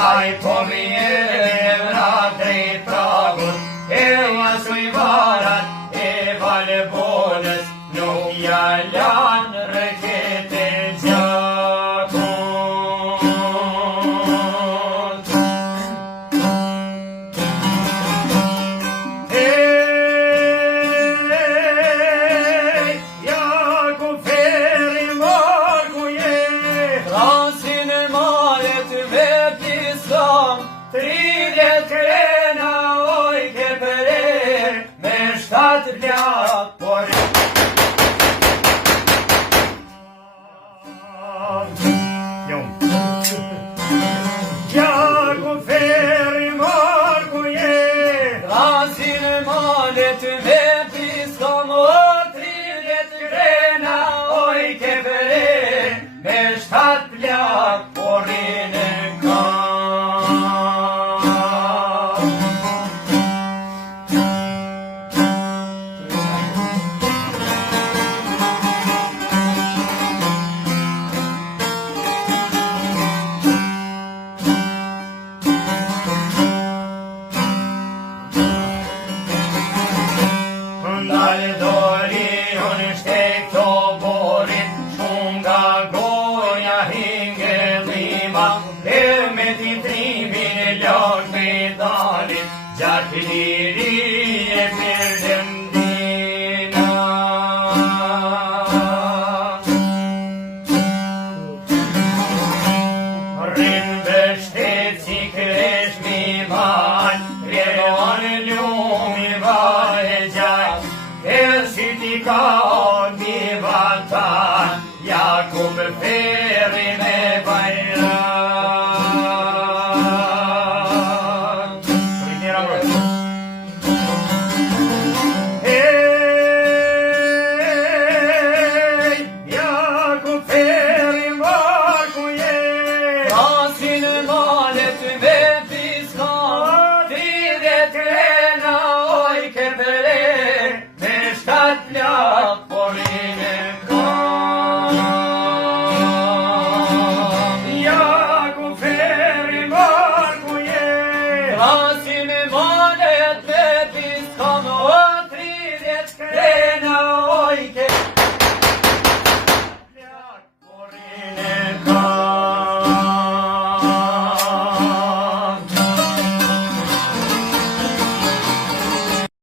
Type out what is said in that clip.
Ai po vjen vra drejt tragut, e masu I varat, e vale bolës, nuk ja lan rëkete gjakut. Ja ku feri marku je, rasin e malet vet Islam, 30 krena oj ke përer, me 7 plak, por ja ku feri marku je, rasin e malet vet Islam, 30 krena oj ke përer, me 7 plak, por rinë kam.